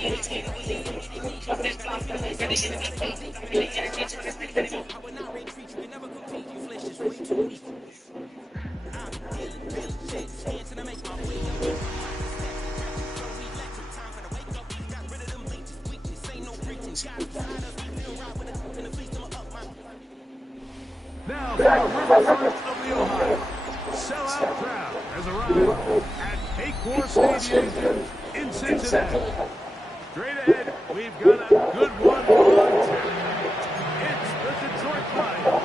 Now from the riverfront of the Ohio, sellout crowd has arrived at Paycor Stadium in Cincinnati. Straight ahead, we've got a good one on tap. It's the Detroit Lions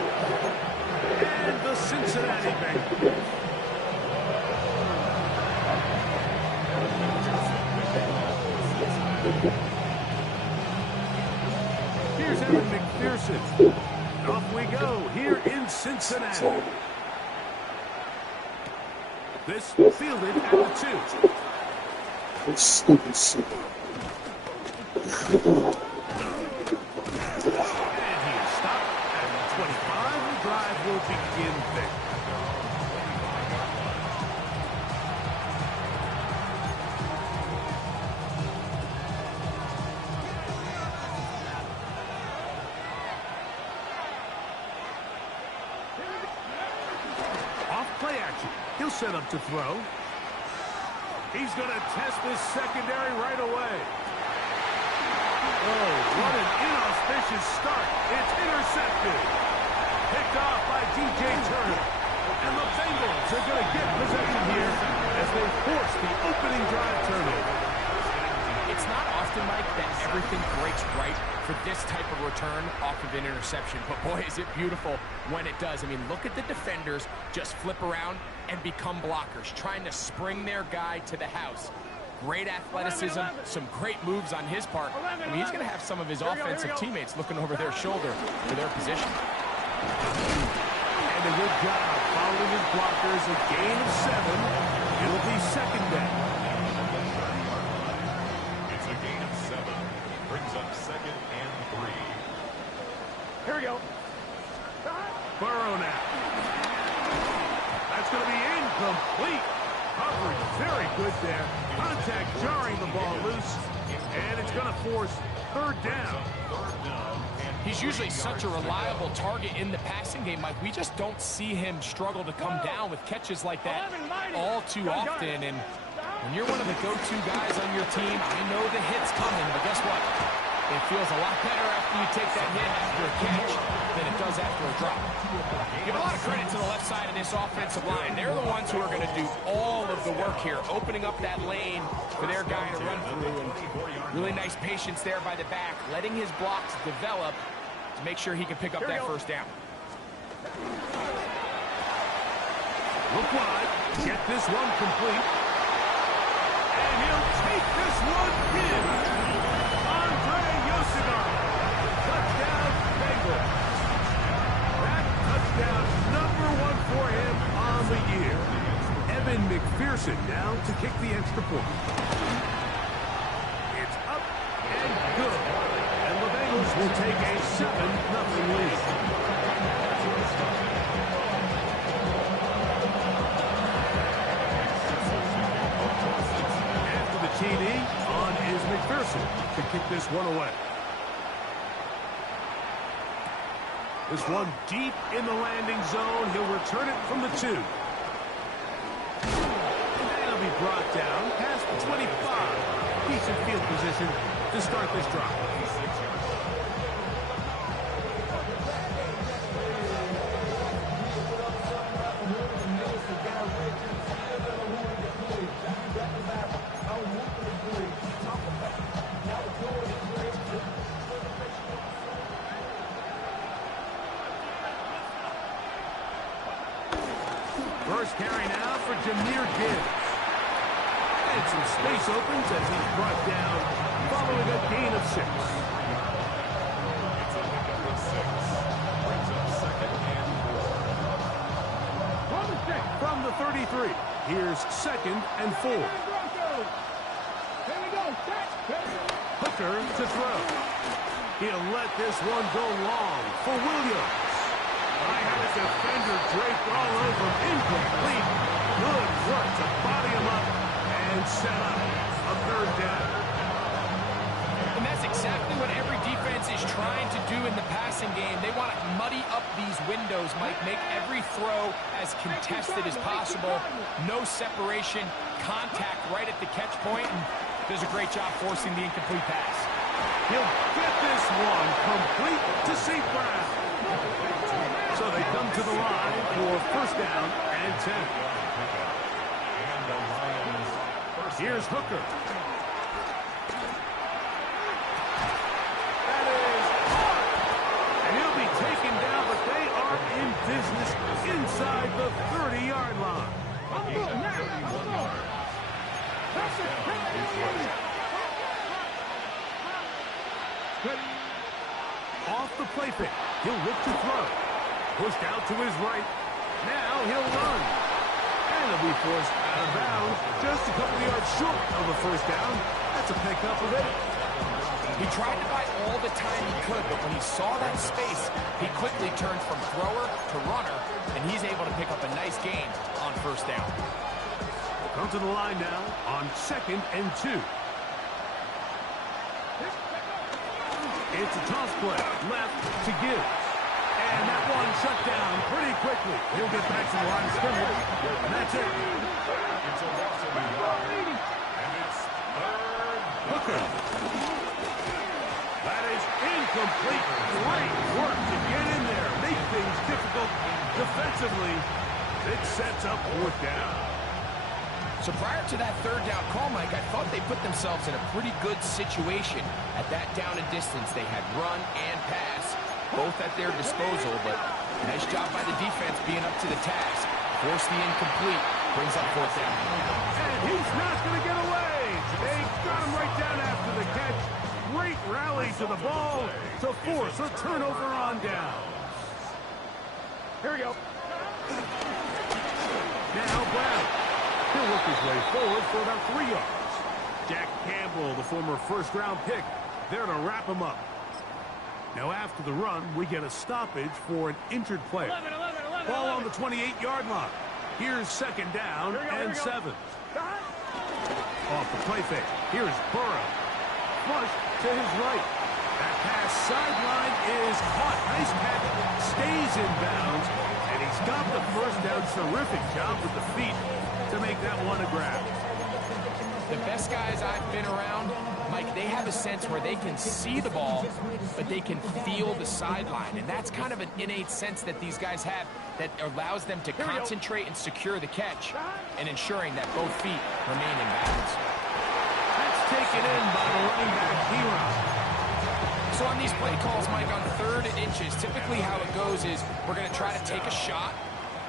and the Cincinnati Bengals. Here's Evan McPherson. Off we go here in Cincinnati. This fielded at the 2. It's stupid, stupid. And he is stopped at the 25. The drive will begin there. Off play action. He'll set up to throw. He's going to test this secondary right away. Oh, what an inauspicious start. It's intercepted. Picked off by DJ Turner. And the Bengals are going to get possession here as they force the opening drive turnover. It's not often, Mike, that everything breaks right for this type of return off of an interception. But boy, is it beautiful when it does. I mean, look at the defenders just flip around and become blockers, trying to spring their guy to the house. Great athleticism, some great moves on his part. I mean, he's going to have some of his offensive teammates looking over their shoulder for their position. And a good job following his blockers, a gain of 7. It'll be second down. It's a gain of 7. Brings up 2nd and 3. Here we go. Burrow now. That's going to be incomplete. Coverage very good there. Contact jarring the ball loose. And it's going to force 3rd down. He's usually such a reliable target in the passing game, Mike. We just don't see him struggle to come down with catches like that all too often. And when you're one of the go-to guys on your team, I know the hit's coming, but guess what? It feels a lot better after you take that hit after a catch than it does after a drop. Give a lot of credit to the left side of this offensive line. They're the ones who are going to do all of the work here, opening up that lane for their guy to run through. And really nice patience there by the back, letting his blocks develop to make sure he can pick up that first down. Look wide. Get this one complete. And he'll take this one in. Touchdown, Bengals. That touchdown, number 1 for him on the year. Evan McPherson now to kick the extra point. It's up and good. And the Bengals will take a 7-0 lead. After the TD, on is McPherson to kick this one away. This one deep in the landing zone. He'll return it from the 2. And he'll be brought down past the 25. Decent field position to start this drive. First carry now for Jahmyr Gibbs. And some space opens as he's brought down following a gain of 6. It's a pickup of 6. Brings up 2nd and 4. From the 33, here's 2nd and 4. Hooker to throw. He'll let this one go long for Williams. I had a defender draped all over him. Incomplete. Good work to body him up and set up a 3rd down. And that's exactly what every defense is trying to do in the passing game. They want to muddy up these windows, Mike, make every throw as contested as possible. No separation, contact right at the catch point, and does a great job forcing the incomplete pass. He'll get this one complete to St. Brown. So they come to the line for first down and 10. Here's Hooker. That is hard. And he'll be taken down, but they are in business inside the 30-yard line. Off the play fake. He'll look to throw. Pushed out to his right. Now he'll run. And he'll be forced out of bounds just a couple yards short of the first down. That's a pickup of 8. He tried to buy all the time he could, but when he saw that space, he quickly turned from thrower to runner, and he's able to pick up a nice gain on first down. Come to the line now on 2nd and 2. It's a toss play, left to Gibbs. And that one shut down pretty quickly. He'll get back to the line of scrimmage, and that's it. It's a loss of a yard, and it's third. Hooker. That is incomplete. Great work to get in there. Make things difficult defensively. It sets up 4th down. So prior to that third down call, Mike, I thought they put themselves in a pretty good situation at that down and distance. They had run and pass, both at their disposal, but nice job by the defense being up to the task. Force the incomplete, brings up 4th down. And he's not going to get away. They got him right down after the catch. Great rally to the ball to force a turnover on down. Here we go. Now Brown. He'll work his way forward for about 3 yards. Jack Campbell, the former first-round pick, there to wrap him up. Now after the run, we get a stoppage for an injured player. Ball on the 28-yard line. Here's 2nd down and 7. Off the play fake. Here's Burrow. Flush to his right. That pass sideline is caught. Nice catch. Stays in bounds. And he's got the first down. Terrific job with the feet to make that one a grab. The best guys I've been around, Mike, they have a sense where they can see the ball, but they can feel the sideline. And that's kind of an innate sense that these guys have that allows them to concentrate and secure the catch and ensuring that both feet remain in bounds. That's taken in by the running back, Hero. So on these play calls, Mike, on 3rd and inches, typically how it goes is we're going to try to take a shot.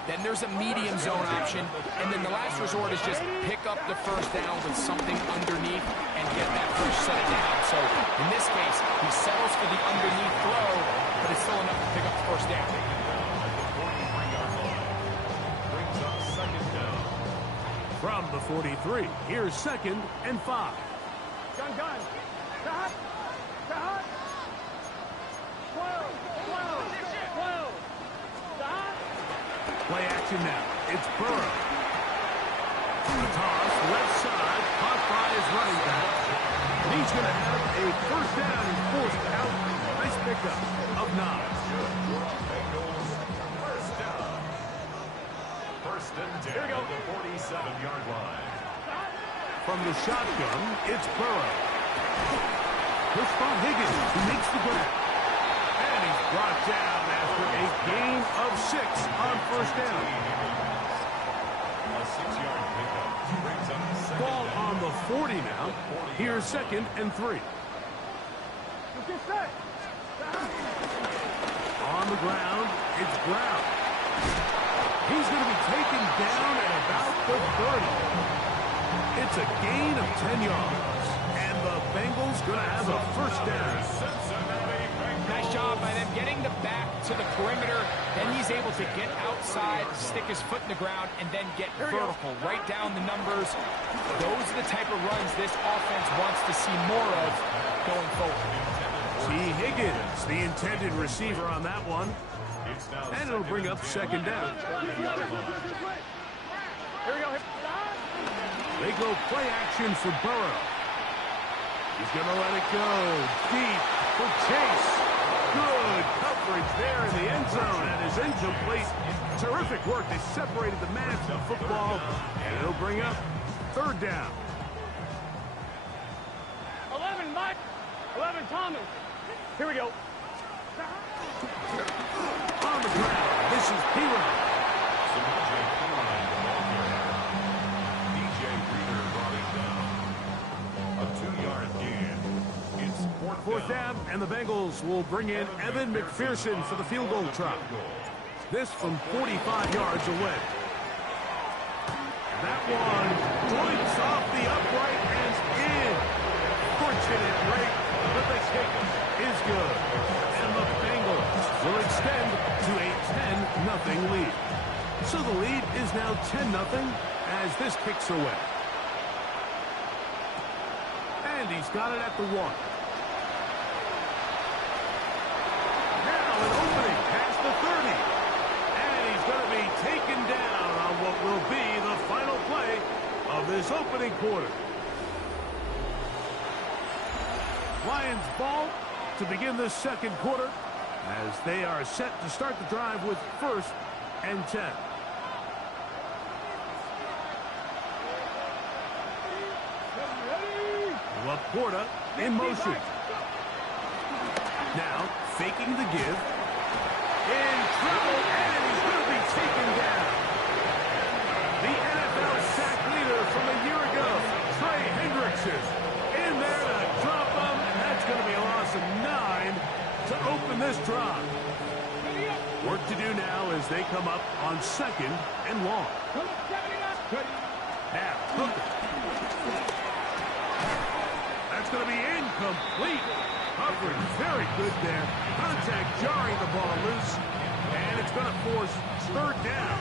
Then there's a medium zone option, and then the last resort is just pick up the first down with something underneath and get that first set of down. So in this case, he settles for the underneath throw, but it's still enough to pick up the first down. Brings up 2nd down. From the 43, here's 2nd and 5. Gun. Stop. Play action now. It's Burrow. The toss, left side, caught by his running back. And he's going to have a first down and forced out. Nice pickup of 9. First down. First and 10 at the 47-yard line. From the shotgun, it's Burrow. Push by Higgins, who makes the grab. And he's brought down after a gain of 6 on first down. A 6-yard pickup brings up 2nd Ball down. on the 40 now. Here's 2nd and 3. On the ground, it's Brown. He's going to be taken down at about the 30. It's a gain of 10 yards. And the Bengals going to have a first down. Nice job by them getting the back to the perimeter. Then he's able to get outside, stick his foot in the ground, and then get vertical. Right down the numbers. Those are the type of runs this offense wants to see more of going forward. T. Higgins, the intended receiver on that one. And it'll bring up 2nd down. They go play action for Burrow. He's going to let it go. Deep for Chase. Good coverage there in the end zone, and is incomplete. Terrific work. They separated the man from the football, and it'll bring up third down. 11, Mike. 11, Thomas. Here we go. On the ground, this is P-Rod. Fourth down, and the Bengals will bring in Evan McPherson for the field goal try. This from 45 yards away. That one points off the upright and in. Fortunate break, but the kick is good. And the Bengals will extend to a 10-0 lead. So the lead is now 10-0 as this kicks away. And he's got it at the 1. An opening past the 30. And he's going to be taken down on what will be the final play of this opening quarter. Lions ball to begin this second quarter as they are set to start the drive with 1st and 10. Laporta in motion. Now, faking the give. In trouble, and he's going to be taken down. The NFL sack leader from a year ago, Trey Hendrickson, in there to drop him, and that's going to be a loss of 9 to open this drive. Work to do now as they come up on 2nd and long. Now, Hooker. That's going to be incomplete. Coverage very good there. Contact jarring the ball loose. And it's going to force 3rd down.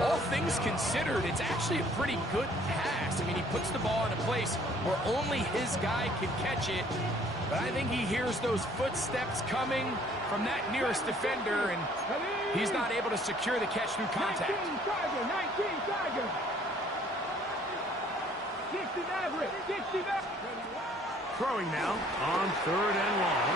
All things considered, it's actually a pretty good pass. I mean, he puts the ball in a place where only his guy can catch it. But I think he hears those footsteps coming from that nearest defender, and he's not able to secure the catch through contact. 19 Tiger. 60 Maverick. 60 Maverick. Throwing now on 3rd and long.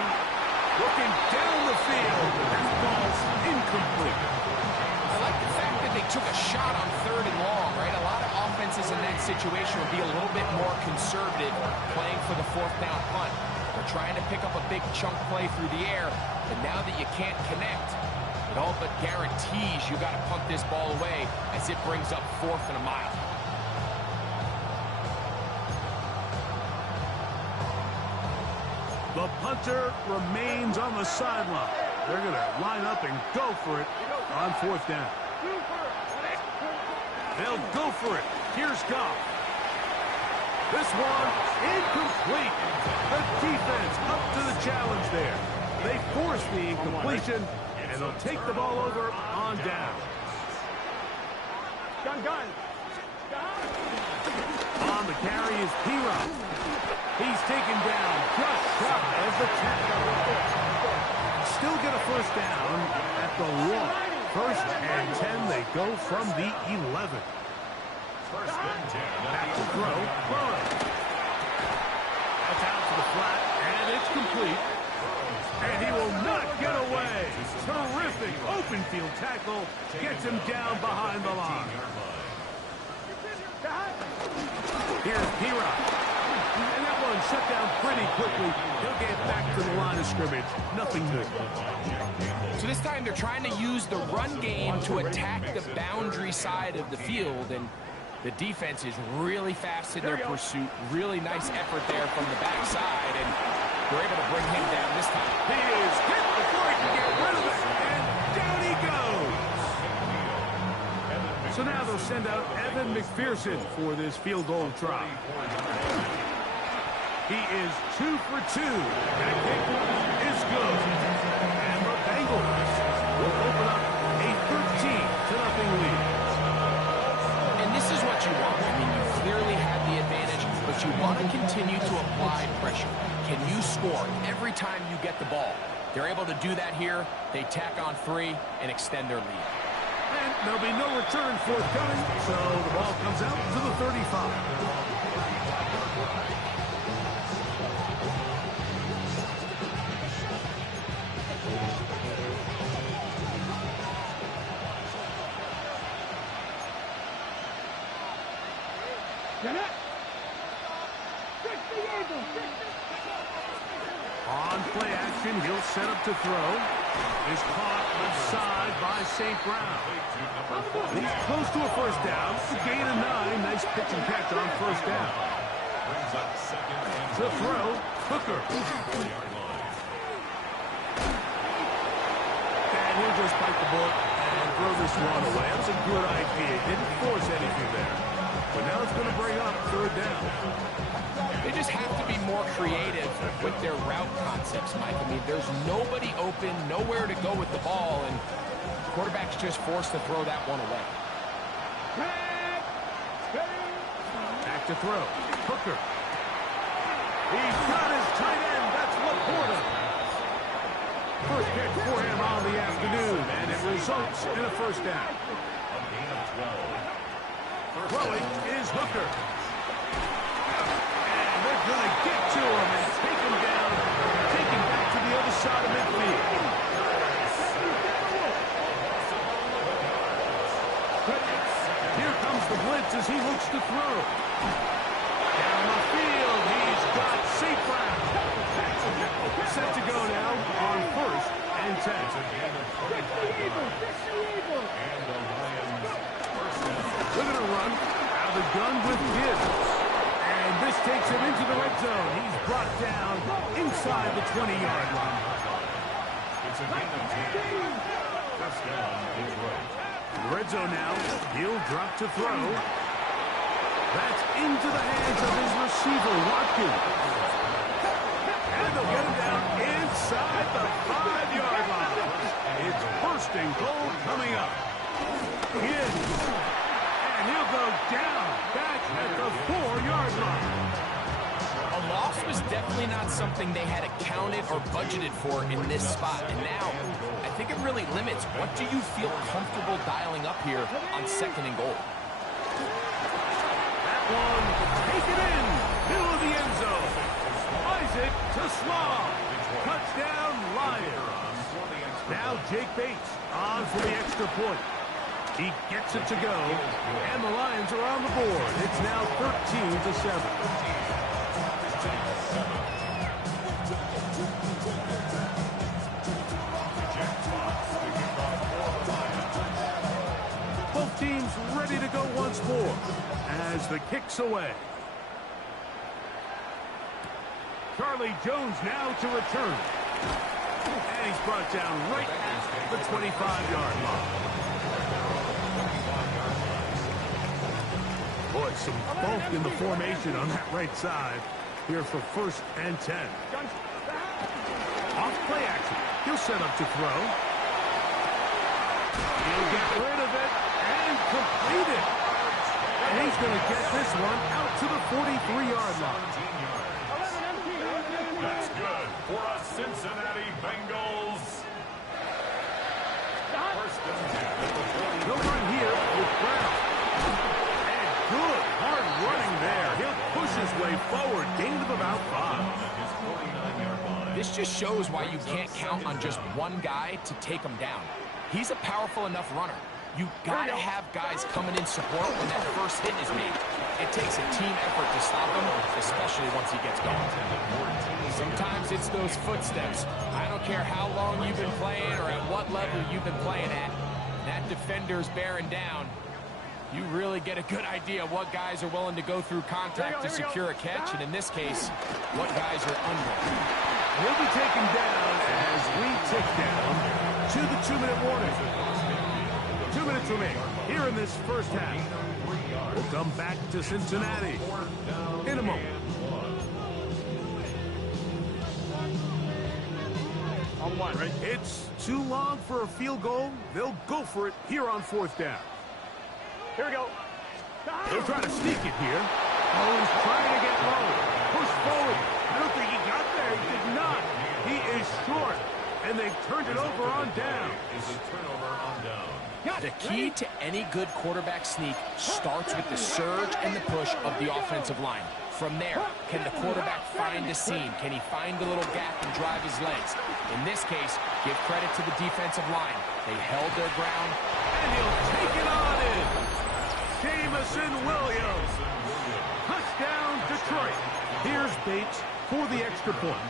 Looking down the field. That ball's incomplete. I like the fact that they took a shot on 3rd and long, right? A lot of offenses in that situation would be a little bit more conservative playing for the 4th down punt. They're trying to pick up a big chunk play through the air, but now that you can't connect, it all but guarantees you got to punt this ball away as it brings up 4th and a mile. The punter remains on the sideline. They're going to line up and go for it on 4th down. They'll go for it. Here's Goff. This one incomplete. The defense up to the challenge there. They force the incompletion, and they'll take the ball over on down. Gun. On the carry is P-Rod. He's taken down just shy as the tackle. Still get a 1st down at the 1. 1st and 10, they go from the 11. 1st and 10. Back to throw. Burrow. That's out to the flat, and it's complete. And he will not get away. Terrific open field tackle. Gets him down behind the line. Here's P-Rod. And that one shut down pretty quickly. He'll get back to the line of scrimmage. Nothing new. So this time they're trying to use the run game to attack the boundary side of the field, and the defense is really fast in their pursuit. Really nice effort there from the backside, and they're able to bring him down this time. He is hit before he can get rid of it, and down he goes. So now they'll send out Evan McPherson for this field goal try. He is 2 for 2. That kick is good. And the Bengals will open up a 13-0 lead. And this is what you want. I mean, you clearly have the advantage, but you want to continue to apply pressure. Can you score every time you get the ball? They're able to do that here. They tack on 3 and extend their lead. And there'll be no return forthcoming, so the ball comes out to the 35. On play action, he'll set up to throw. Is caught inside by St. Brown. He's close to a first down. A gain of 9. Nice pitch and catch on first down. To throw, Hooker. And he'll just bite the bullet and throw this one away. That was a good idea. Didn't force anything there. But now it's going to bring up third down. They just have to be more creative with their route concepts, Mike. I mean, there's nobody open, nowhere to go with the ball, and the quarterback's just forced to throw that one away. Back to throw. Hooker. He's got his tight end. That's Laporta. First catch for him on the afternoon, and it results in a first down. A gain of 12. Throwing is Hooker. And they're going to get to him and take him down, take him back to the other side of midfield. Here comes the blitz as he looks to throw. Down the field, he's got St. Brown. Set to go now on first and 10. They're going to run out of the gun with Gibbs. And this takes him into the red zone. He's brought down inside the 20-yard line. It's a gain of 10. First down, Detroit. The red zone now. He'll drop to throw. That's into the hands of his receiver, Watkins. And they'll get him down inside the 5-yard line. It's first and goal coming up. And he'll go down back at the 4-yard line. A loss was definitely not something they had accounted or budgeted for in this spot. And now, I think it really limits what do you feel comfortable dialing up here on second and goal. That one, take it in, middle of the end zone. Isaac to Slaw. Touchdown, Lions. Now Jake Bates on for the extra point. He gets it to go, and the Lions are on the board. It's now 13-7. Both teams ready to go once more as the kick's away. Charlie Jones now to return. And he's brought down right at the 25-yard line. Boy, some bulk in the formation on that right side here for first and 10. Off play action. He'll set up to throw. He'll get rid of it and complete it. And he's going to get this one out to the 43-yard line. That's good for a Cincinnati Bengals. First and 10. He'll run here with Brown. And good, hard running there. He'll push his way forward, gain of about 5. This just shows why you can't count on just one guy to take him down. He's a powerful enough runner. You gotta have guys coming in support when that first hit is made. It takes a team effort to stop him, especially once he gets going. Sometimes it's those footsteps. I don't care how long you've been playing or at what level you've been playing at. That defender's bearing down. You really get a good idea of what guys are willing to go through contact to secure a catch, and in this case, what guys are unwilling. He'll be taken down as we tick down to the 2-minute warning. 2 minutes remain here in this first half. We'll come back to Cincinnati in a moment. It's too long for a field goal. They'll go for it here on fourth down. Here we go. They'll try to sneak it here. Oh, he's trying to get low. Push forward. I don't think he got there. He did not. He is short. And they've turned it over on down. Is a turnover on down. The key to any good quarterback sneak starts with the surge and the push of the offensive line. From there, can the quarterback find a seam? Can he find a little gap and drive his legs? In this case, give credit to the defensive line. They held their ground. And he'll take it on in. Jamison Williams. waits for the extra point.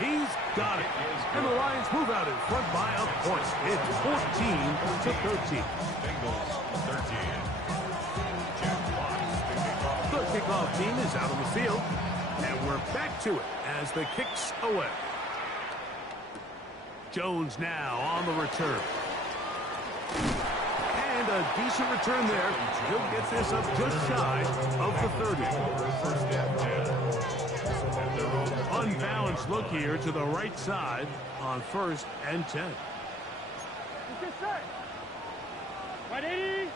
He's got it. And the Lions move out in front by a point. It's 14-13. Bangles 13. The kickoff team is out on the field. And we're back to it as the kick's away. Jones now on the return. And a decent return there. He'll get this up just shy of the 30. First and 10. Unbalanced look here to the right side on 1st and 10. Right 80.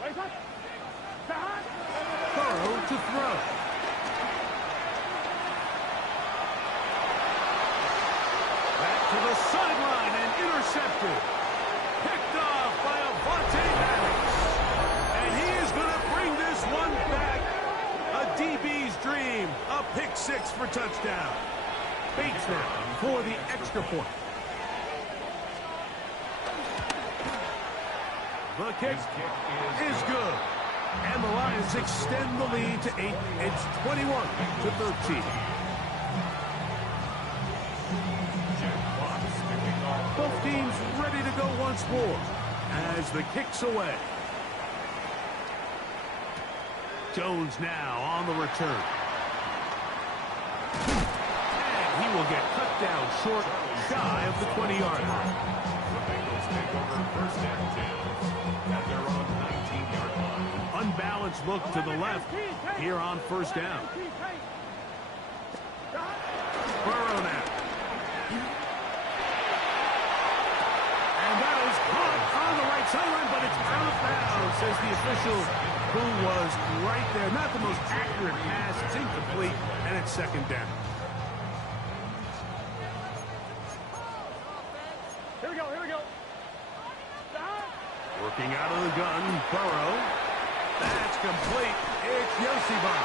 Right touch. Burrow to throw. Back to the sideline and intercepted. Picked off by Avonte Maddox. And he is going to bring this one back. A DB's dream. A pick 6 for touchdown. Bates now for the extra point. The kick is good. And the Lions extend the lead to 8. It's 21-13. Both teams ready to go once more as the kick's away. Jones now on the return. And he will get cut down short, shy of the 20-yard line. The Bengals take over 1st and 10 at their own 19-yard line. Unbalanced look to the left here on 1st down. Burrow now. And that is caught on the right sideline, but it's out of bounds, says the official, who was right there. Not the most accurate pass. It's incomplete, and it's 2nd down. Here we go, here we go. Working out of the gun, Burrow. That's complete. It's Yosiba.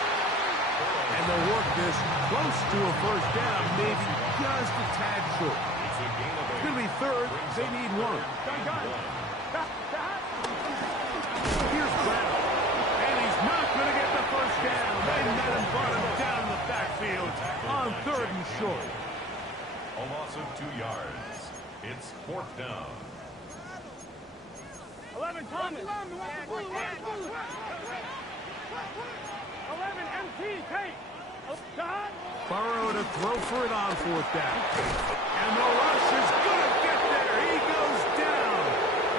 And they'll work this close to a 1st down, maybe just a tad short. It's a gain of It's going to be 3rd. They need 1. Here's Brown. And he's not going to get the 1st down. They met him, brought him down in the backfield on 3rd and short. a loss of 2 yards. It's 4th down. 11 Thomas. 11 MT Tate. Burrow to throw for it on 4th down. And the rush is going to get there. He goes down.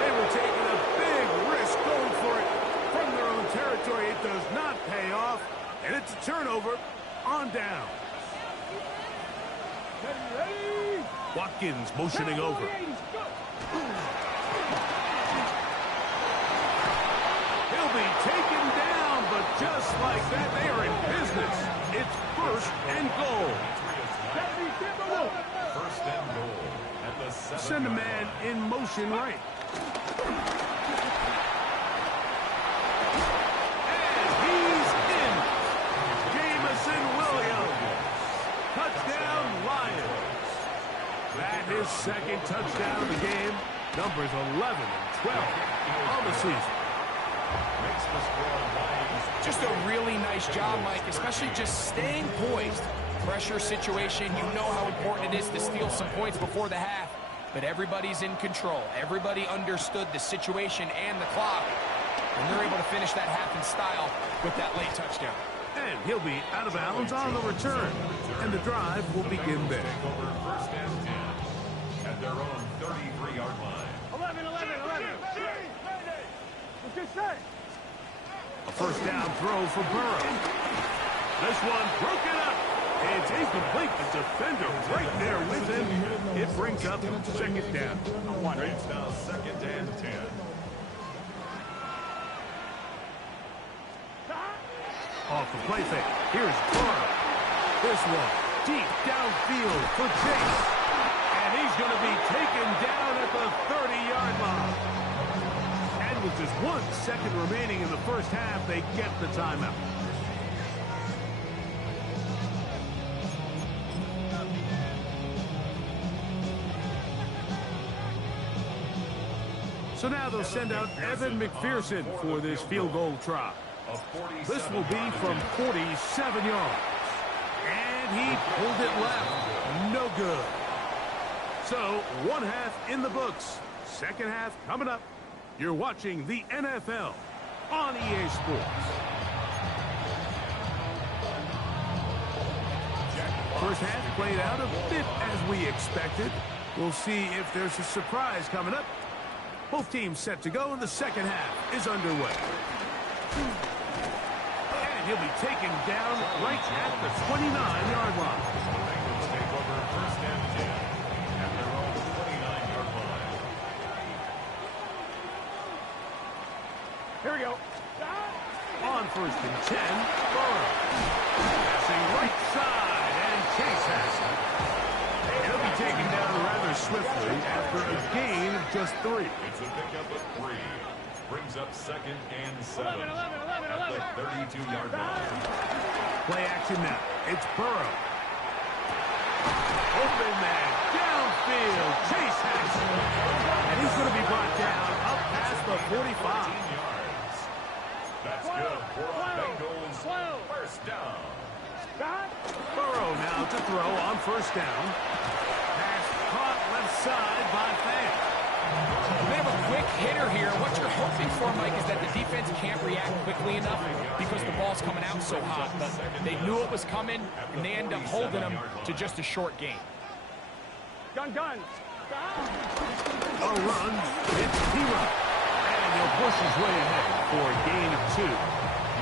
They were taking a big risk going for it from their own territory. It does not pay off. And it's a turnover on down. Watkins motioning over. He'll be taken down, but just like that, they are in business. It's 1st and goal. 1st and goal at the 7. Send a man in motion right. And he's in. Jamison Williams. Touchdown, Lions. That is 2nd touchdown of the game. Numbers 11 and 12 on the season. Makes the score Lions. Just a really nice job, Mike, especially just staying poised. Pressure situation, you know how important it is to steal some points before the half. But everybody's in control. Everybody understood the situation and the clock. And they're able to finish that half in style with that late touchdown. And he'll be out of bounds on the return. And the drive will begin there. Take over 1st and 10 at their own 33-yard line. 11. What's this say? A 1st down throw for Burrow. This one broken up. It's incomplete. The defender right there with him. It brings up 2nd down. It's now 2nd and 10. Off the play fake. Here's Burrow. This one deep downfield for Chase. And he's going to be taken down at the 30-yard line. And with just 1 second remaining in the 1st half, they get the timeout. So now they'll send out Evan McPherson for this field goal try. This will be from 47 yards. And he pulled it left. No good. So, one half in the books. Second half coming up. You're watching the NFL on EA Sports. First half played out a bit as we expected. We'll see if there's a surprise coming up. Both teams set to go, and the second half is underway. And he'll be taken down right at the 29-yard line. The Bengals take over first and 10 at their own 29-yard line. Here we go. On first and 10, Burrow. Passing right side, and Chase has it. He'll be taken down rather swiftly after a gain of just 3. It's a pickup of 3. Brings up second and 7 11. at the 32-yard line. Play action now. It's Burrow. Open man, downfield. Chase has it. And he's going to be brought down up past the 45. 14 yards. That's good for a Bengals first down. Burrow now to throw on first down. Pass caught left side by Fan. A bit of a quick hitter here. What you're hoping for, Mike, is that the defense can't react quickly enough because the ball's coming out so hot. But they knew it was coming, and they end up holding them to just a short gain. Gun. A run. It's T-Rock. And he'll push his way ahead for a gain of 2.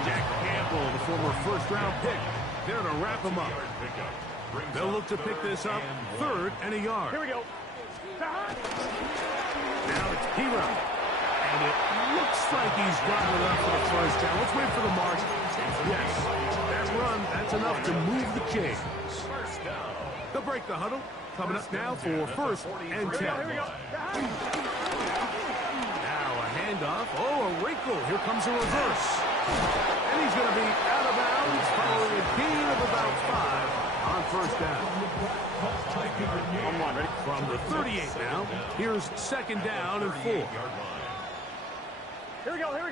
Jack Campbell, the former first-round pick, there to wrap him up. They'll look to pick this up 3rd and a yard. Here we go. Now it's P-Rock. And it looks like he's got enough for the first down. Let's wait for the mark. Yes, that run, that's enough to move the chains. They'll break the huddle. Coming up now for first and 10. Here we go. Now a handoff. Oh, a wrinkle. Here comes a reverse. And he's going to be out of bounds following a gain of about 5 on first down. From the 38 now, here's second down and 4. Here we go. 11.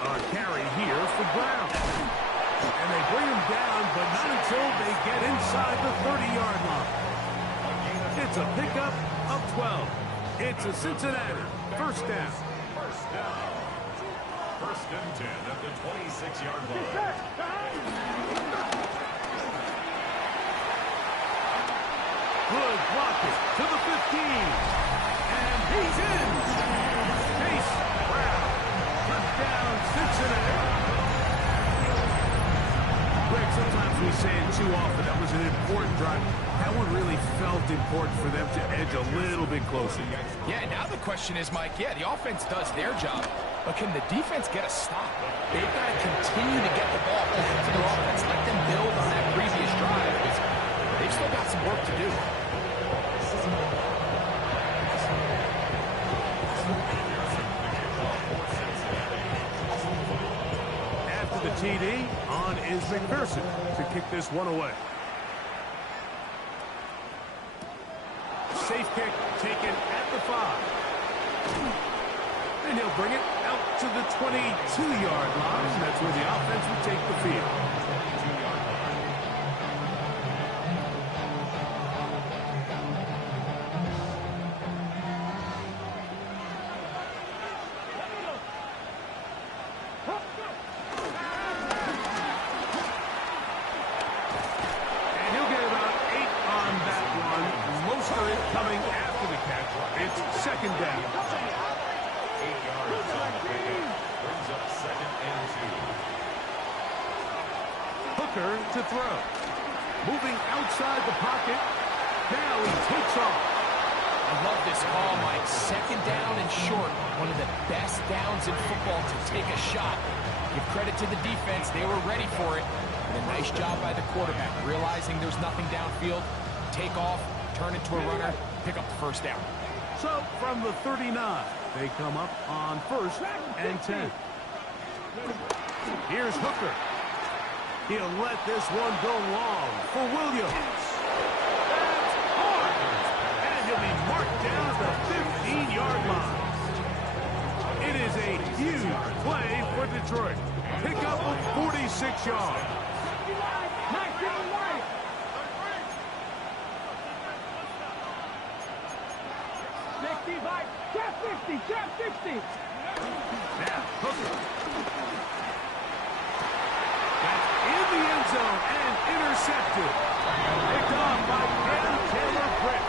A carry here for Brown. And they bring him down, but not until they get inside the 30-yard line. It's a pickup of 12. It's a Cincinnati first down. First and 10 at the 26-yard line. Good blocking to the 15. And he's in. Chase Brown. Touchdown, Cincinnati. Greg, sometimes we say it too often. That was an important drive. That one really felt important for them to edge a little bit closer. Yeah, now the question is, Mike, the offense does their job, but can the defense get a stop? They've got to continue to get the ball back to their offense. Let them build on that previous drive, because they've still got some work to do. After the TD, on is McPherson to kick this one away. Safe kick taken at the 5. And he'll bring it out to the 22-yard line. That's where the offense will take the field. And he'll get about 8 on that one. Most of it coming after the catch. It's second down. 8 yards on the pickup. Brings up second and 2. Hooker to throw. Moving outside the pocket. Now he takes off. I love this call, Mike. Second down and short. One of the best downs in football to take a shot. Give credit to the defense. They were ready for it. And a nice job by the quarterback. Realizing there's nothing downfield. Take off, turn into a runner, pick up the first down. So from the 39, they come up on first and 10. Here's Hooker. He'll let this one go long for Williams. That's hard. And he'll be marked down at the Detroit. Pick up of 46 yards. Trap 50. Now, Hooker. That's in the end zone and intercepted. Picked off by Ken Taylor-Britt.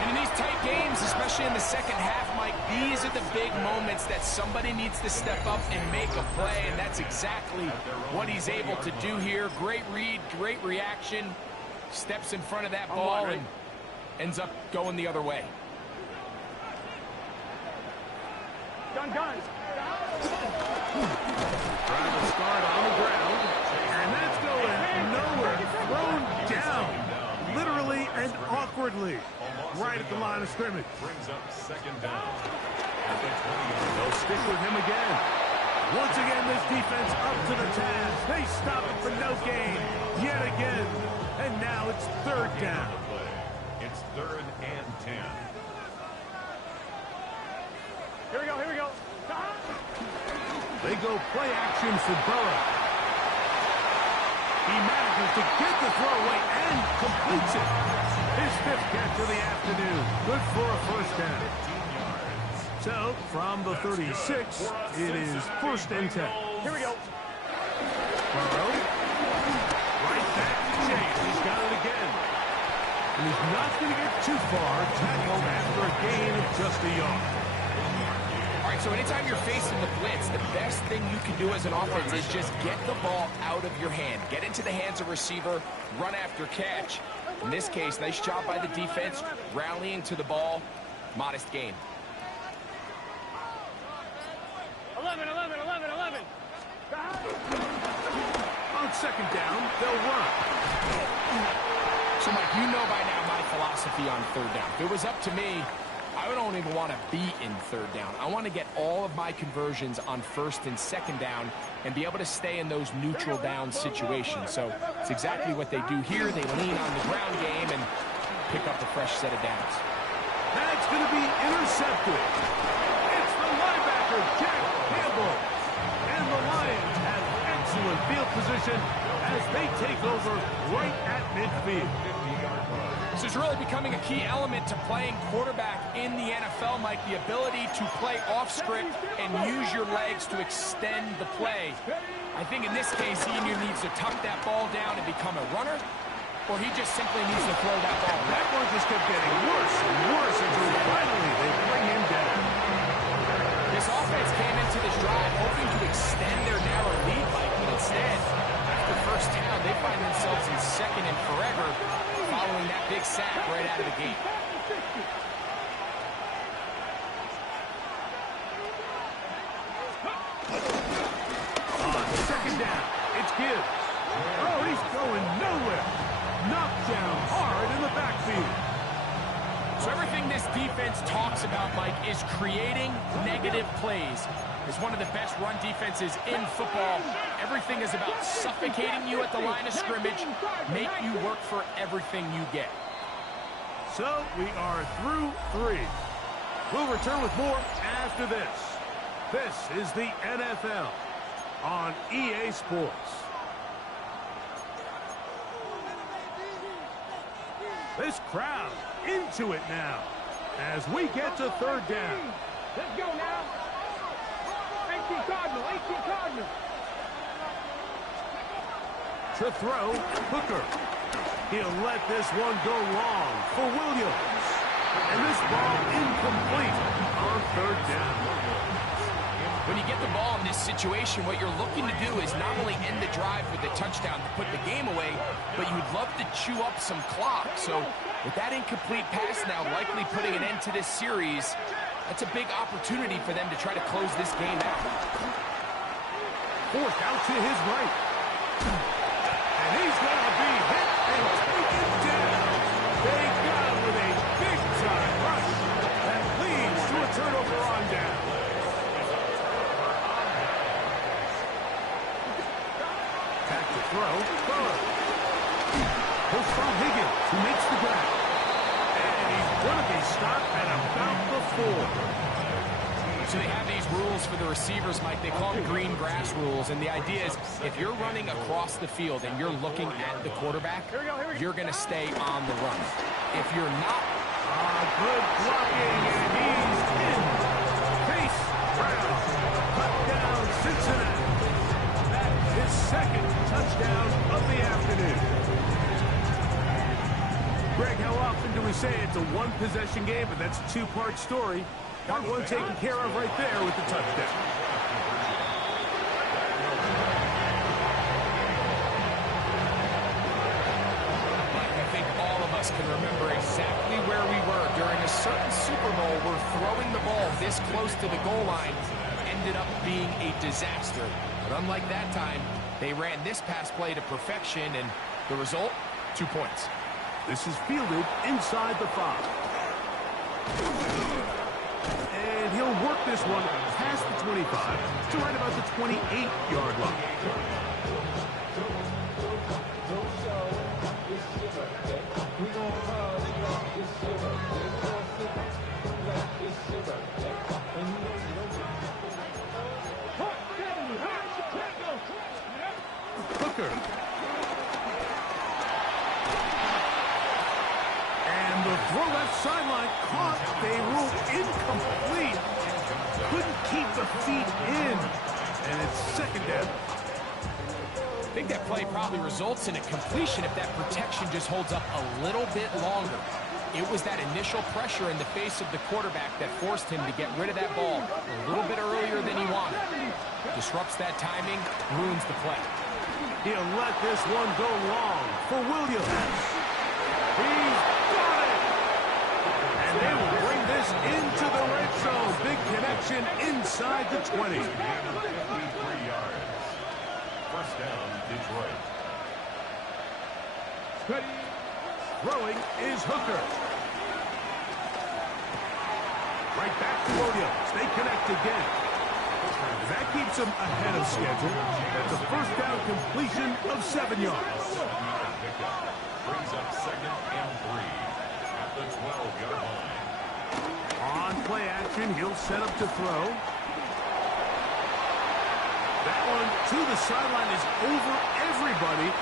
And in these tight games, especially in the second half, Mike, these are the big moments that somebody needs to step up and make a play, and that's exactly what he's able to do here. Great read, great reaction, steps in front of that ball and ends up going the other way. Gun. Trying to start on the ground, and that's going nowhere. Thrown down, literally and awkwardly, right at the line of scrimmage. Brings up second down. They'll stick with him again. Once again, this defense up to the task. They stop it for no gain yet again, and now it's third down. It's 3rd and 10. Here we go. They go play action for Burrow. He manages to get the throw away and completes it. His 5th catch of the afternoon. Good for a first down. 15 yards. So, from the 36, it is 1st and 10. Here we go. Burrow. Right back to Chase. He's got it again. And he's not going to get too far. Tackled after a gain of just a yard. All right, so anytime you're facing the blitz, the best thing you can do as an offense is just get the ball out of your hand. Get into the hands of receiver, run after catch. In this case, nice job by the defense, rallying to the ball. Modest gain. 11. On second down, they'll run. So, Mike, you know by now my philosophy on third down. If it was up to me, I don't even want to be in third down. I want to get all of my conversions on 1st and 2nd down and be able to stay in those neutral down situations. So it's exactly what they do here. They lean on the ground game and pick up a fresh set of downs. That's going to be intercepted. It's the linebacker, Jack Campbell. And the Lions have excellent field position as they take over right at midfield. This is really becoming a key element to playing quarterback in the NFL, Mike, the ability to play off script and use your legs to extend the play. I think in this case, he either needs to tuck that ball down and become a runner, or he just simply needs to throw that ball. That one just kept getting worse and worse until finally they bring him down. This offense came into this drive hoping to extend their narrow lead, Mike, but instead, after first down, they find themselves in 2nd and forever, following that big sack right out of the gate. On second down, it's Gibbs. Oh, he's going nowhere. Knocked down hard in the backfield. So everything this defense talks about, Mike, is creating negative plays. It's one of the best run defenses in football. Everything is about suffocating you at the line of scrimmage, make you work for everything you get. So we are through 3. We'll return with more after this. This is the NFL on EA Sports. This crowd into it now as we get to third down. Let's go now. 18 Cardinal. To throw, Hooker. He'll let this one go long for Williams. And this ball incomplete on third down. When you get the ball in this situation, what you're looking to do is not only end the drive with a touchdown to put the game away, but you'd love to chew up some clock. So with that incomplete pass now likely putting an end to this series, that's a big opportunity for them to try to close this game out. Forced out to his right. And he's going to be hit and taken down. They got him with a big-time rush that leads to a turnover on down. Back to throw. Burrow. He'll throw Higgins, who makes the grab. And he's going to be stopped at about the 4. So they have these rules for the receivers, Mike. They call them green grass rules. And the idea is if you're running across the field and you're looking at the quarterback, you're going to stay on the run. If you're not... Good blocking, and he's in. Pace, Brown, touchdown, Cincinnati. That's his second touchdown of the afternoon. Greg, how often do we say it's a one-possession game, but that's a two-part story? Got one taken care of right there with the touchdown. I think all of us can remember exactly where we were during a certain Super Bowl where throwing the ball this close to the goal line ended up being a disaster. But unlike that time, they ran this pass play to perfection, and the result, 2 points. This is fielded inside the 5. And he'll work this one past the 25 to right about the 28-yard line. Hooker. And the throw left sideline caught. They ruled incomplete. Couldn't keep the feet in. And it's second down. I think that play probably results in a completion if that protection just holds up a little bit longer. It was that initial pressure in the face of the quarterback that forced him to get rid of that ball a little bit earlier than he wanted. Disrupts that timing, ruins the play. He'll let this one go long for Williams. He's got it! And they will bring this into the red zone. Big connection inside the 20. 3 yards. First down, Detroit. Throwing is Hooker. Right back to Williams. They connect again. That keeps them ahead of schedule. That's a first down completion of 7 yards. Brings up second and 3 at the 12-yard line. On play action, he'll set up to throw. That one to the sideline is over everybody.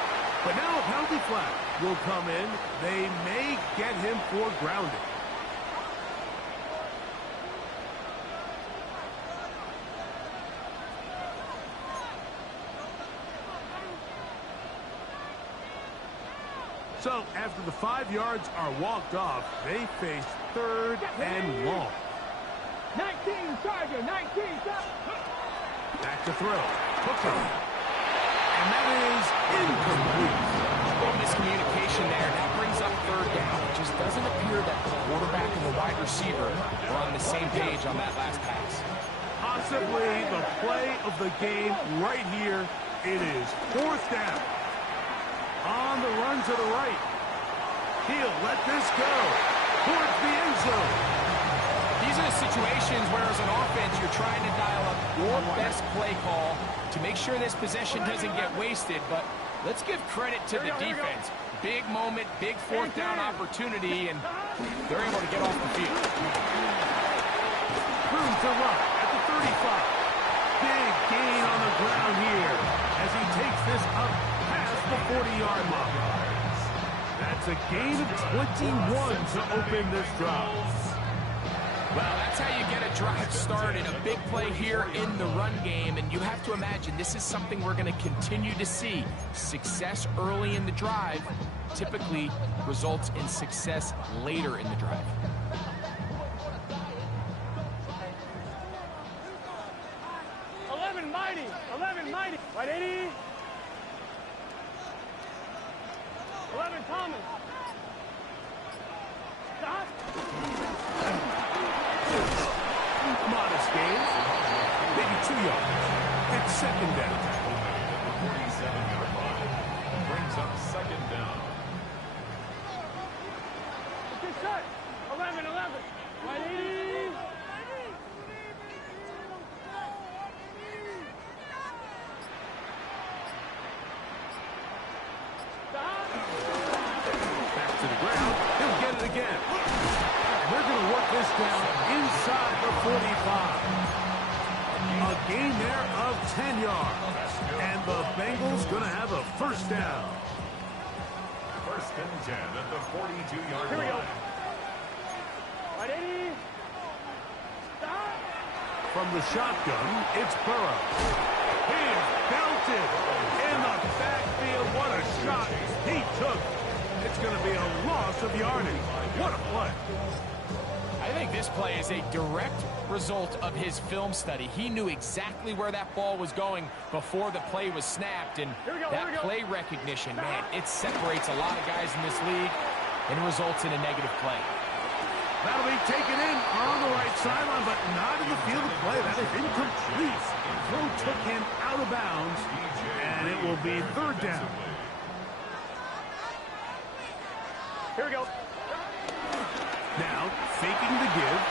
But now a penalty flag will come in. They may get him for grounding. So, after the 5 yards are walked off, they face third and long. 19, Charger, 19, Back to throw. Hooker. And that is incomplete. Well, miscommunication there. That brings up third down. It just doesn't appear that the quarterback and the wide receiver are on the same page on that last pass. Possibly the play of the game right here. It is fourth down. On the run to the right. He'll let this go towards the end zone. These are the situations where, as an offense, you're trying to dial up your best play call to make sure this possession doesn't get wasted. But let's give credit to the defense. Big moment, big fourth down opportunity, and they're able to get off the field. Room to run at the 35. Big gain on the ground here as he takes this up past the 40-yard line. That's a gain of 21 to open this drive. Well, that's how you get a drive started. A big play here in the run game, and you have to imagine this is something we're going to continue to see. Success early in the drive typically results in success later in the drive. Mighty. Right, 80. 11, Thomas. Stop. Modest gain. Maybe 2 yards. It's second down. 47-yard line. Brings up second down. It's shut. 11. Right, 80. Back to the ground. He'll get it again. And they're going to work this down inside the 45. 10 yards. And the Bengals going to have a first down. First and 10 at the 42-yard line. Here we go. Ready? Stop. From the shotgun, it's Burrow. He is belted in the backfield. What a shot he took. It's going to be a loss of yardage. What a play. I think this play is a direct result of his film study. He knew exactly where that ball was going before the play was snapped, and that play recognition, man, it separates a lot of guys in this league and results in a negative play. That'll be taken in on the right sideline, but not in the field of play. That is incomplete. Throw took him out of bounds, and it will be third down. Here we go. Now, faking the give.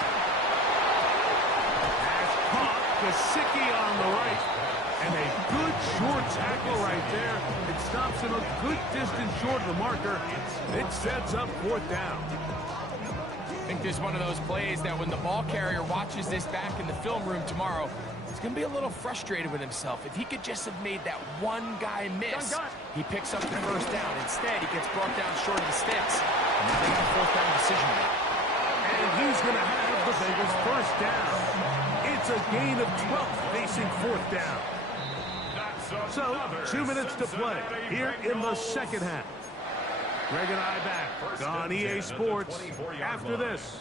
Pass caught. Gesicki on the right. And a good short tackle right there. It stops him a good distance short of the marker. It sets up fourth down. I think this is one of those plays that when the ball carrier watches this back in the film room tomorrow, he's going to be a little frustrated with himself. If he could just have made that one guy miss, he picks up the first down. Instead, he gets brought down short of the sticks. And now they got a fourth down decision to make. And he's going to have the Bengals first down. It's a gain of 12 facing fourth down. So, 2 minutes to play here in the second half. Greg and I back on EA Sports after this.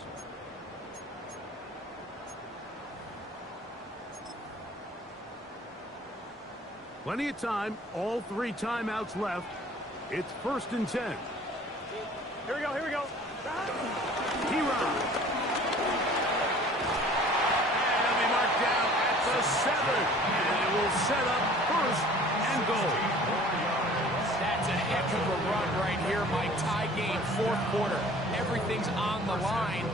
Plenty of time, all 3 timeouts left. It's first and 10. Here we go, here we go. He-Rod. And it'll be marked down at the 7. And it will set up first and goal. That's a heck of a run right here, Mike. Tie game, fourth quarter. Everything's on the line.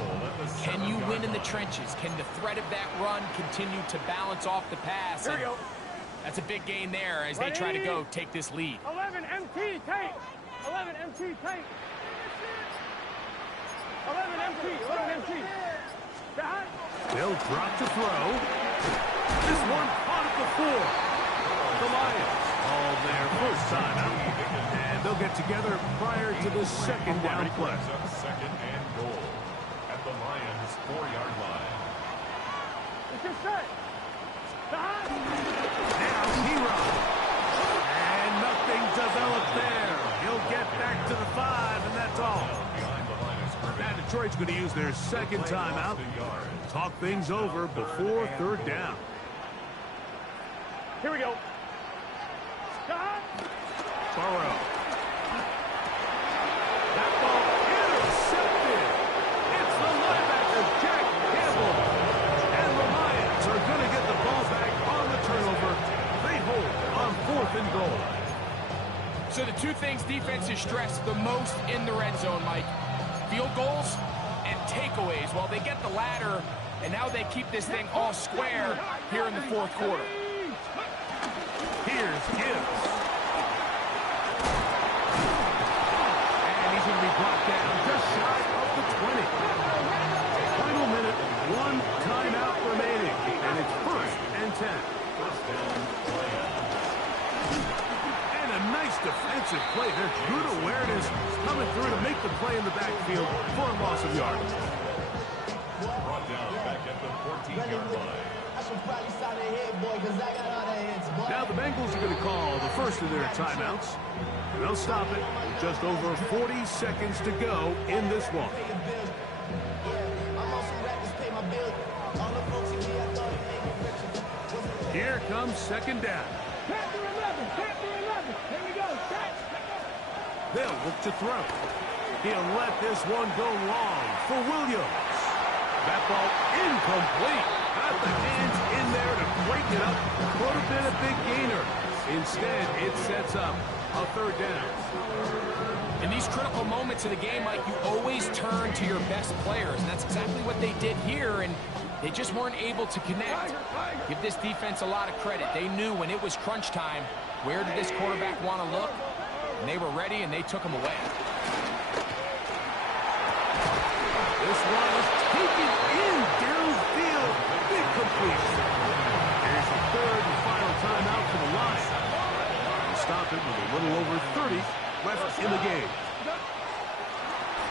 Can you win in the trenches? Can the threat of that run continue to balance off the pass? Here we go. That's a big gain there as they try to go take this lead. 11 MT, tight. 11 MT, tight. 11 MT, 11 MT. They'll drop to throw. This one caught at the 4. The Lions all their first time out. And they'll get together prior to the second down play. Second and goal at the Lions' 4-yard line. It's your set. Now He-Rod. And nothing developed there. He'll get back to the 5, and that's all. Now Detroit's going to use their second timeout. Talk things over before third down. Here we go. Burrow. That ball intercepted. It's the linebacker, Jack Campbell. And the Lions are going to get the ball back on the turnover. They hold on fourth and goal. So the 2 things defenses stress the most in the red zone, Mike. Field goals and takeaways. Well, they get the latter, and now they keep this thing all square here in the fourth quarter. Here's Gibbs. And he's going to be brought down just shy of the 20. Final minute, 1 timeout remaining. And it's first and 10. And a nice defensive play. There's good awareness coming through to make the play in the backfield for a loss of yardage. Brought down back at the 14-yard line. Now the Bengals are going to call the first of their timeouts. And they'll stop it with just over 40 seconds to go in this one. Here comes second down. Panther 11, Panther 11. Here we go. They'll look to throw. He'll let this one go long for Williams. That ball incomplete. Got the hands in there to break it up. Could have been a big gainer. Instead, it sets up a third down. In these critical moments of the game, Mike, you always turn to your best players, and that's exactly what they did here, and they just weren't able to connect. Give this defense a lot of credit. They knew when it was crunch time, where did this quarterback want to look? And they were ready, and they took him away. This one is taken in downfield. Big completion. Here's the third and final time left in the game.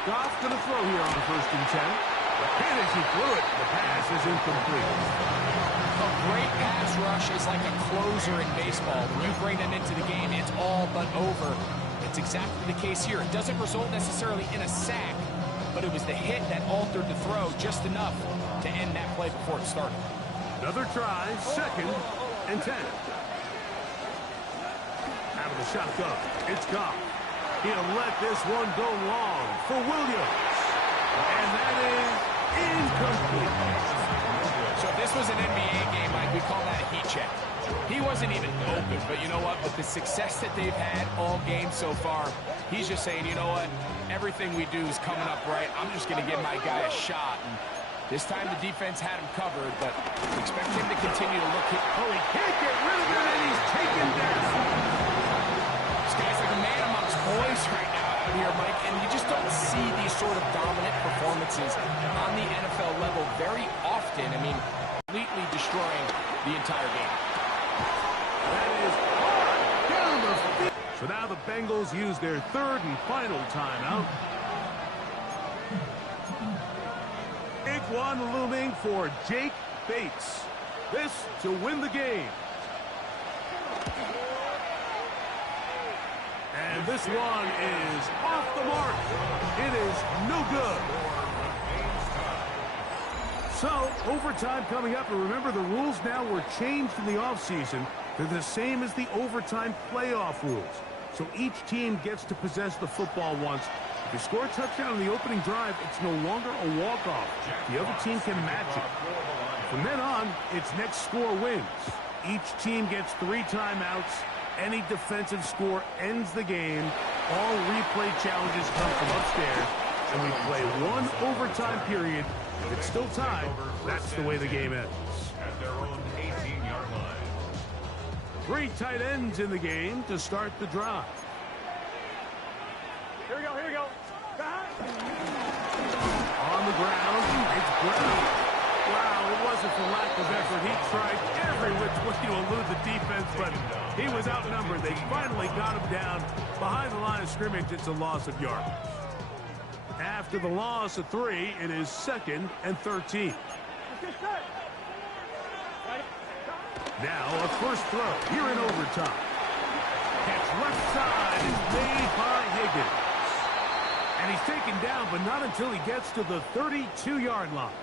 Goff's going to throw here on 1st and 10. And as he threw it, the pass is incomplete. A great pass rush is like a closer in baseball. When you bring them into the game, it's all but over. It's exactly the case here. It doesn't result necessarily in a sack, but it was the hit that altered the throw just enough to end that play before it started. Another try, 2nd and 10. Out of the shotgun, it's Goff. He'll let this one go long for Williams. And that is incomplete. So if this was an NBA game, Mike, we call that a heat check. He wasn't even open, but you know what? With the success that they've had all game so far, he's just saying, you know what? Everything we do is coming up right. I'm just going to give my guy a shot. And this time the defense had him covered, but expect him to continue to look. Oh, he can't get rid of it, and he's taken down. This guy's like a man amongst boys right now out here, Mike, and you just don't see these sort of dominant performances on the NFL level very often. I mean, completely destroying the entire game. That is hard down the field. So now the Bengals use their 3rd and final timeout. Big one looming for Jake Bates. This to win the game. And this one is off the mark. It is no good. So, overtime coming up. And remember, the rules now were changed in the offseason. They're the same as the overtime playoff rules. So each team gets to possess the football once. If you score a touchdown on the opening drive, it's no longer a walk-off. The other team can match it. From then on, it's next score wins. Each team gets 3 timeouts. Any defensive score ends the game. All replay challenges come from upstairs. And we play 1 overtime period. If it's still tied, that's the way the game ends. At their own 18-yard line. 3 tight ends in the game to start the drive. Here we go, here we go. On the ground, it's Brown. Wow, it wasn't for lack of effort. He tried every which way to elude the defense, but he was outnumbered. They finally got him down behind the line of scrimmage. It's a loss of yardage. After the loss of 3, it is 2nd and 13. Now a first throw here in overtime. Catch left side is made by Higgins. And he's taken down, but not until he gets to the 32-yard line.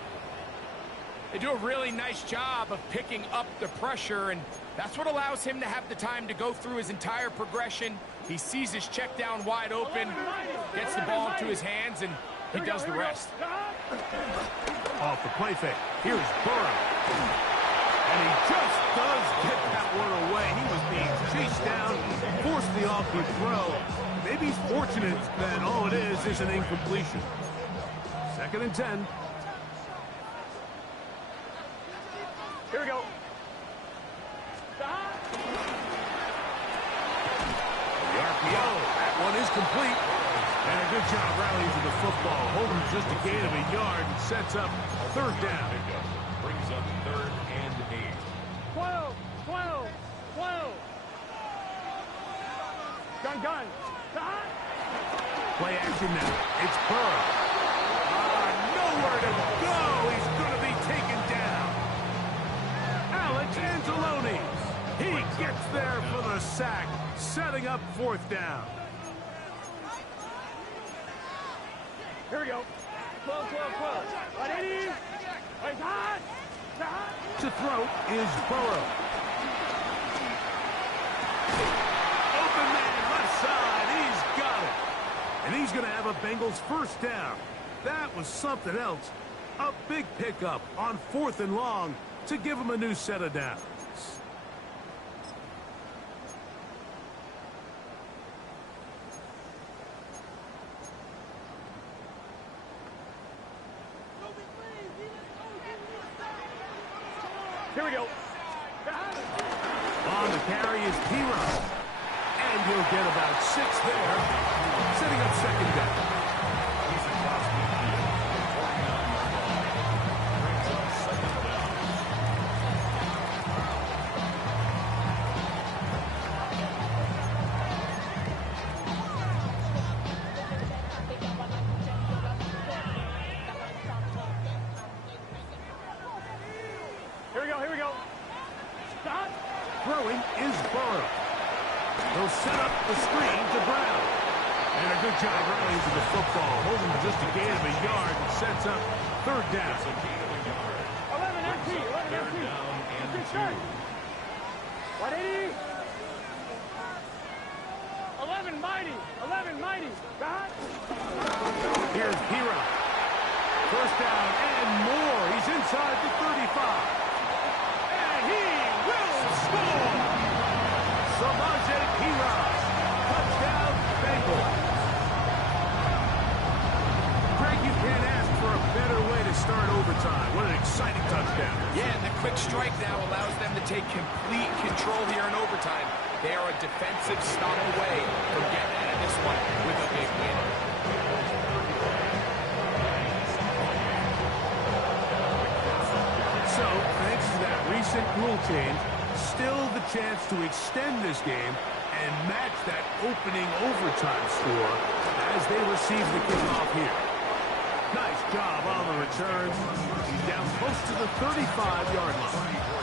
They do a really nice job of picking up the pressure, and that's what allows him to have the time to go through his entire progression. He sees his check down wide open, gets the ball into his hands, and he does the rest. Off the play fake. Here's Burrow. And he just does get that one away. He was being chased down, forced the awkward throw. Maybe he's fortunate that all it is an incompletion. 2nd and 10. Here we go. The RPO. That one is complete. And a good job rallying to the football. Holding just a gain of a yard and sets up 3rd down. Brings up 3rd and 8. 12, 12, 12. Gun. Play action now. It's Burrow. Nowhere to go. He's going to be taken down. Alex Anzalone. He gets there for the sack, setting up 4th down. Here we go. 12, 12, 12. Right in. Right hot. To throw is Burrow. Open man, left side. He's got it. And he's going to have a Bengals 1st down. That was something else. A big pickup on 4th and long to give him a new set of downs. Here we go. On the carry is P-Row. And he'll get about 6 there, setting up 2nd down. He's across the field. 49-yard line. Brings up 2nd down. Throwing is Burrow. They'll set up the screen to Brown. And a good job rallying to the football. Holding to just a gain of a yard and sets up third down. 11 empty. 11 empty. Good start. 180. 11 mighty. 11 mighty. Got it? Here's Hero. First down and more. He's inside the 35. And he will score. Samaje Hero. Touchdown, Bangles. Greg, you can't ask for a better way to start overtime. What an exciting touchdown. Yeah, and the quick strike now allows them to take complete control here in overtime. They are a defensive stop away from getting out of this one with a big win. So, thanks to that recent rule change, still the chance to extend this game and match that opening overtime score as they receive the kickoff here. Nice job on the return. He's down close to the 35-yard line.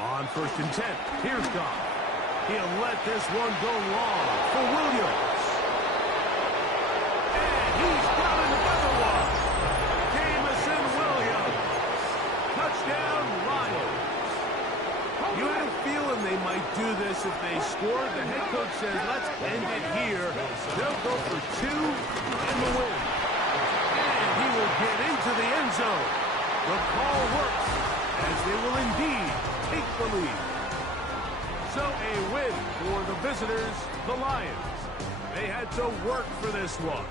On 1st and 10, here's Goff. He'll let this one go long for Williams. And he's got another one. Jamison Williams. Touchdown, Lions. You had a feeling they might do this if they scored. The head coach says, let's end it here. They'll go for 2 and the win. And he will get into the end zone. The call works, as they will indeed take the lead. So a win for the visitors, the Lions. They had to work for this one.